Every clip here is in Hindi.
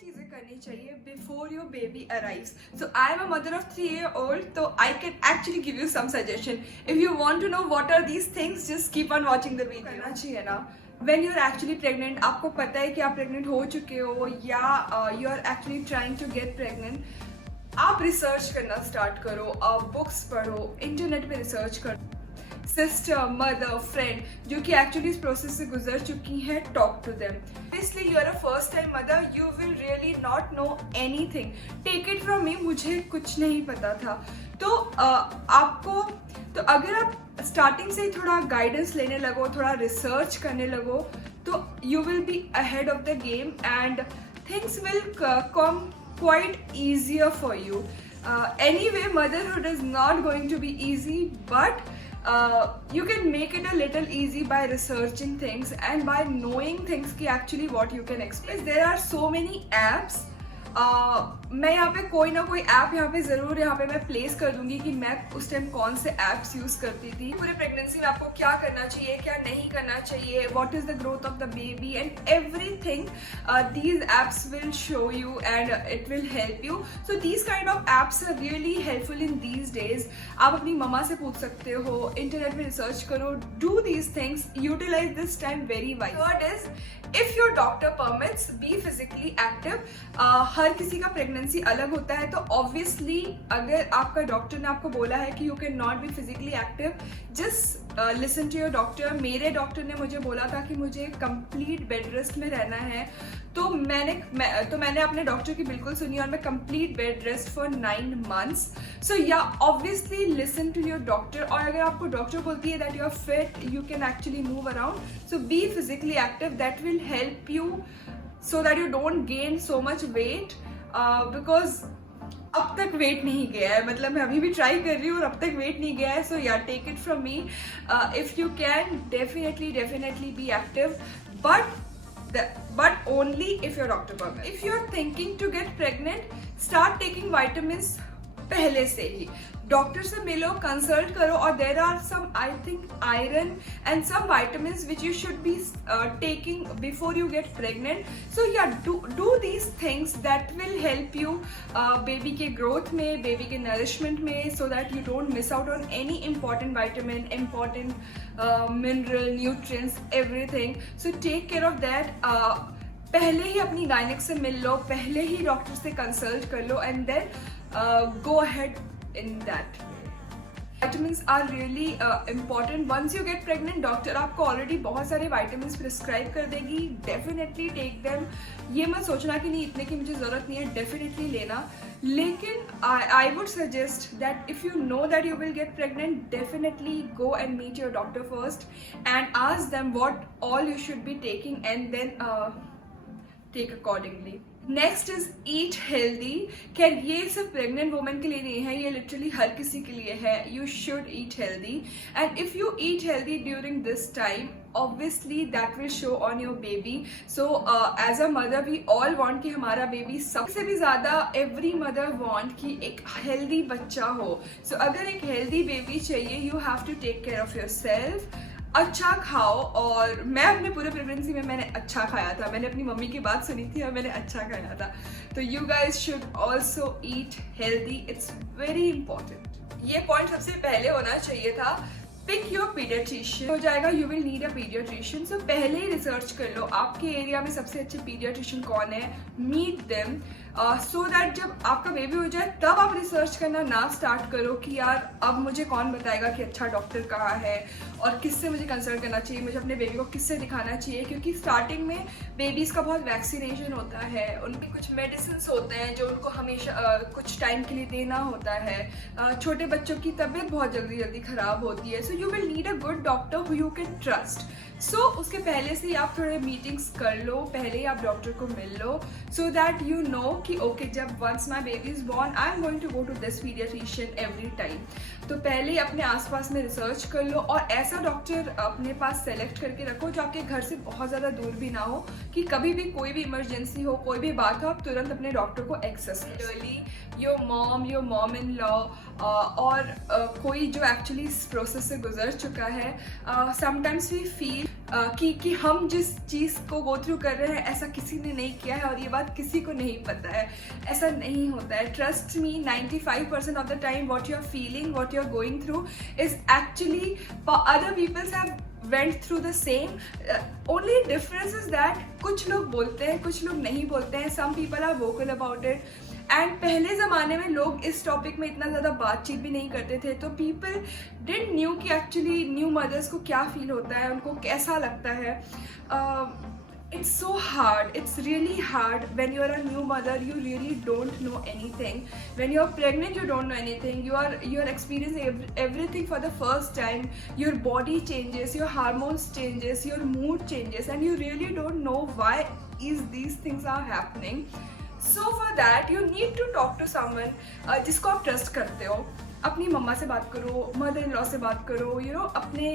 चीजें करनी चाहिए before your baby arrives. So I am a mother of 3-year-old, तो I can actually give you some suggestion. If you want to know what are these things, just keep on watching the video. करना चाहिए ना when you're actually pregnant, आपको पता है कि आप प्रेग्नेंट हो चुके हो या you are actually trying to get pregnant, आप रिसर्च करना स्टार्ट करो, बुक्स पढ़ो, इंटरनेट पे रिसर्च करो. सिस्टर, मदर, फ्रेंड जो कि एक्चुअली इस प्रोसेस से गुजर चुकी हैं, टॉक टू देम. इसलिए you are a first time mother, you will really not know anything. Take it from me, मुझे कुछ नहीं पता था. तो आपको, तो अगर आप स्टार्टिंग से ही थोड़ा गाइडेंस लेने लगो, थोड़ा रिसर्च करने लगो, तो you will be ahead of the game and things will come quite easier for you. Anyway, motherhood is not going to be easy, but you can make it a little easy by researching things and by knowing things ki actually what you can expect. There are so many apps. मैं यहाँ पे कोई ना कोई ऐप यहाँ पे ज़रूर यहाँ पे मैं प्लेस कर दूंगी कि मैं उस टाइम कौन से ऐप्स यूज़ करती थी. पूरे प्रेगनेंसी में आपको क्या करना चाहिए, क्या नहीं करना चाहिए, what is the growth of the baby and everything. These apps will show you and it will help you. So these kind of apps are really helpful in these days. आप अपनी ममा से पूछ सकते हो, इंटरनेट में रिसर्च करो, do these things, utilize this time very wise. Third is, if your doctor permits, be physically active. हर किसी का प्रेगनेंसी अलग होता है, तो ऑब्वियसली अगर आपका डॉक्टर ने आपको बोला है कि you can not be physically active, just listen to your doctor. मेरे डॉक्टर ने मुझे बोला था कि मुझे कंप्लीट बेड रेस्ट में रहना है, तो मैंने अपने डॉक्टर की बिल्कुल सुनी और मैं complete bed rest for 9 months. So yeah obviously listen to your doctor. और अगर आपको डॉक्टर बोलती है that you are fit, you can actually move around, so be physically active. That will help you so that you don't gain so much weight, because अब तक वेट नहीं गया है, मतलब मैं अभी भी ट्राई कर रही हूँ और अब तक वेट नहीं गया है. So yeah take it from me, if you can definitely be active, but only if your doctor permits. If you're thinking to get pregnant, start taking vitamins पहले से ही. डॉक्टर से मिलो, कंसल्ट करो, और there are some I think iron and some vitamins which you should be taking before you get pregnant. So yeah, do these things that will help you baby के growth में, baby के nourishment में, so that you don't miss out on any important vitamin, important mineral, nutrients, everything. So take care of that. पहले ही अपनी गायनिक से मिल लो, पहले ही डॉक्टर से कंसल्ट कर लो, and then go ahead in that. Vitamins are really important. Once you get pregnant, doctor आपको ऑलरेडी बहुत सारे vitamins प्रिस्क्राइब कर देगी. Definitely take them. ये मत सोचना कि नहीं इतने की मुझे ज़रूरत नहीं है, डेफिनेटली लेना. लेकिन I would suggest that if you know that you will get pregnant, definitely go and meet your doctor first and ask them what all you should be taking and then take accordingly. Next is eat healthy. खैर ये सिर्फ प्रेग्नेंट वुमेन के लिए नहीं है, ये लिटरली हर किसी के लिए है. You should eat healthy, and if you eat healthy during this time, obviously that will show on your baby. So as a mother we all want कि हमारा बेबी, सबसे भी ज़्यादा every mother want कि एक हेल्दी बच्चा हो. So अगर एक हेल्दी बेबी चाहिए, you have to take care of yourself. अच्छा खाओ. और मैं अपने पूरे प्रेगनेंसी में मैंने अच्छा खाया था. मैंने अपनी मम्मी की बात सुनी थी और मैंने अच्छा खाया था. तो you guys should also eat healthy. It's very important. ये पॉइंट सबसे पहले होना चाहिए था. Pick your paediatrician. हो जाएगा, you will need a paediatrician. So पहले ही रिसर्च कर लो आपके एरिया में सबसे अच्छे पीडियाट्रिशियन कौन है, मीट देम, सो दैट जब आपका बेबी हो जाए तब आप रिसर्च करना ना स्टार्ट करो कि यार अब मुझे कौन बताएगा कि अच्छा डॉक्टर कहाँ है और किससे मुझे कंसल्ट करना चाहिए, मुझे अपने बेबी को किससे दिखाना चाहिए. क्योंकि स्टार्टिंग में बेबीज़ का बहुत वैक्सीनेशन होता है, उनके कुछ मेडिसिन होते हैं जो उनको हमेशा कुछ टाइम के लिए देना होता है. छोटे बच्चों की तबीयत बहुत जल्दी ख़राब होती है. So you will need a good doctor who you can trust. So उसके पहले से ही आप थोड़े मीटिंग्स कर लो, पहले ही आप डॉक्टर को मिल लो, सो दैट यू नो कि ओके जब once my baby is born I am going to go to this paediatrician every time. तो पहले ही अपने आसपास में रिसर्च कर लो और ऐसा डॉक्टर अपने पास सेलेक्ट करके रखो जो आपके घर से बहुत ज़्यादा दूर भी ना हो, कि कभी भी कोई भी इमरजेंसी हो, कोई भी बात हो, आप तुरंत अपने डॉक्टर को एक्सेस करो. योर मॉम इन लॉ और कोई जो एक्चुअली इस प्रोसेस से गुजर चुका है. समटाइम्स वी फील कि हम जिस चीज़ को गो थ्रू कर रहे हैं ऐसा किसी ने नहीं किया है और ये बात किसी को नहीं पता है. ऐसा नहीं होता है. Trust me, 95% of the time what you are feeling, what you are going through is actually other peoples have went through the same. Only difference is that कुछ लोग बोलते हैं, कुछ लोग नहीं बोलते हैं. Some people are vocal about it. And पहले ज़माने में लोग इस टॉपिक में इतना ज़्यादा बातचीत भी नहीं करते थे, तो पीपल डिडंट न्यू कि एक्चुअली न्यू मदर्स को क्या फील होता है, उनको कैसा लगता है. It's so hard. It's really hard when you're a new mother. You really don't know anything. When you're pregnant, you don't know anything. You're experiencing everything for the first time. Your body changes, your hormones changes, your mood changes, and you really don't know why is these things are happening. So for that, you need to talk to someone जिसको आप ट्रस्ट करते हो. अपनी मम्मा से बात करो, मदर इन लॉ से बात करो, अपने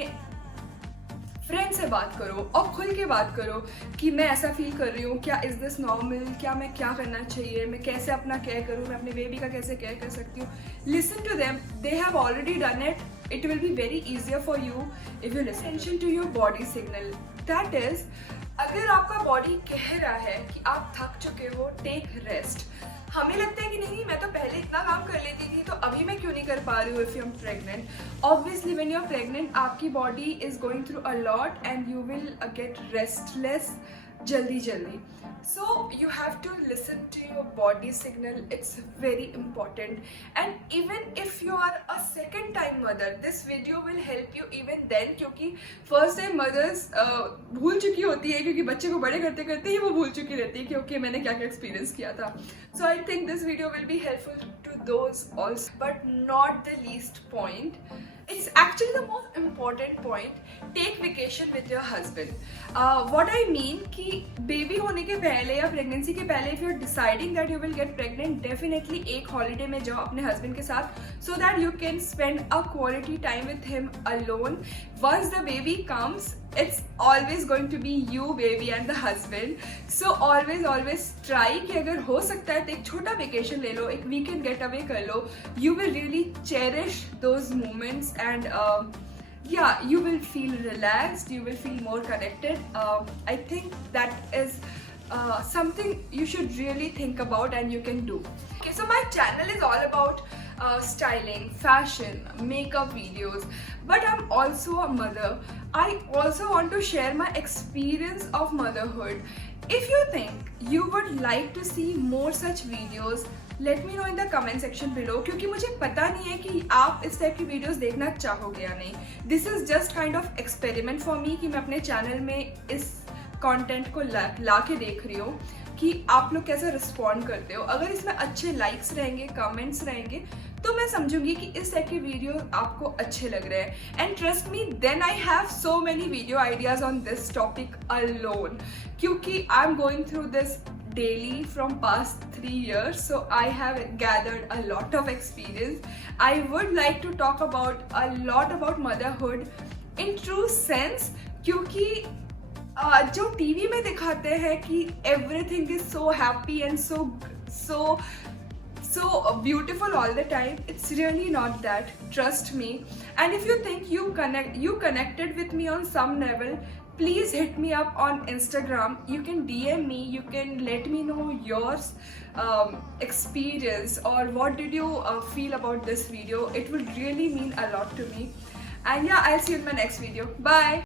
फ्रेंड से बात करो और खुल के बात करो कि मैं ऐसा फील कर रही हूँ, क्या इज़ दिस नॉर्मल, क्या मैं क्या करना चाहिए, मैं कैसे अपना केयर करूँ, मैं अपने बेबी का कैसे केयर कर सकती हूँ. Listen to them, they have already done it. It will be very easier for you if you listen to your body signal. That is, अगर आपका बॉडी कह रहा है कि आप थक चुके हो, टेक रेस्ट. हमें लगता है कि नहीं मैं तो पहले इतना काम कर लेती थी तो अभी मैं क्यों नहीं कर पा रही हूँ. If you am pregnant, obviously when you are pregnant आपकी body is going through a lot and you will get restless जल्दी. So you have to listen to your body signal. It's very important. And even if you are a second time mother, this video will help you even then, क्योंकि first time mothers भूल चुकी होती है, क्योंकि बच्चे को बड़े करते करते ही वो भूल चुकी रहती है कि ओके मैंने क्या क्या एक्सपीरियंस किया था. So I think this video will be helpful to those also, but not the least point. It's actually the most important point. Take vacation with your husband. What I mean कि बेबी होने के पहले या प्रेगनेंसी के पहले if you're deciding that you will get pregnant, definitely एक holiday में जाओ अपने husband के साथ, so that you can spend a quality time with him alone. Once the baby comes, it's always going to be you, baby and the husband. So always try कि अगर हो सकता है तो एक छोटा वेकेशन ले लो, एक वीकेंड गेट अवे कर लो. You will really cherish those moments and yeah, you will feel relaxed, you will feel more connected. I think that is something you should really think about and you can do. Okay, so my channel is all about styling, fashion, makeup videos, but I'm also a mother. I also want to share my experience of motherhood. If you think you would like to see more such videos, let me know in the comment section below, क्योंकि मुझे पता नहीं है कि आप इस टाइप की वीडियोस देखना चाहोगे या नहीं. This is just kind of experiment for me कि मैं अपने चैनल में इस कंटेंट को ला के देख रही हूँ कि आप लोग कैसे रिस्पॉन्ड करते हो. अगर इसमें अच्छे लाइक्स रहेंगे, कमेंट्स रहेंगे, तो मैं समझूंगी कि इस टाइप के वीडियो आपको अच्छे लग रहे हैं. And trust me, then I have so many video ideas on this topic alone, क्योंकि I am going through this daily from past 3 years, so I have gathered a lot of experience. I would like to talk about a lot about motherhood in true sense, क्योंकि जो टीवी में दिखाते हैं कि everything is so happy and so beautiful all the time, it's really not that. Trust me. And if you think you connected with me on some level, please hit me up on Instagram. You can DM me, you can let me know your experience or what did you feel about this video. It would really mean a lot to me. And yeah, I'll see you in my next video. Bye.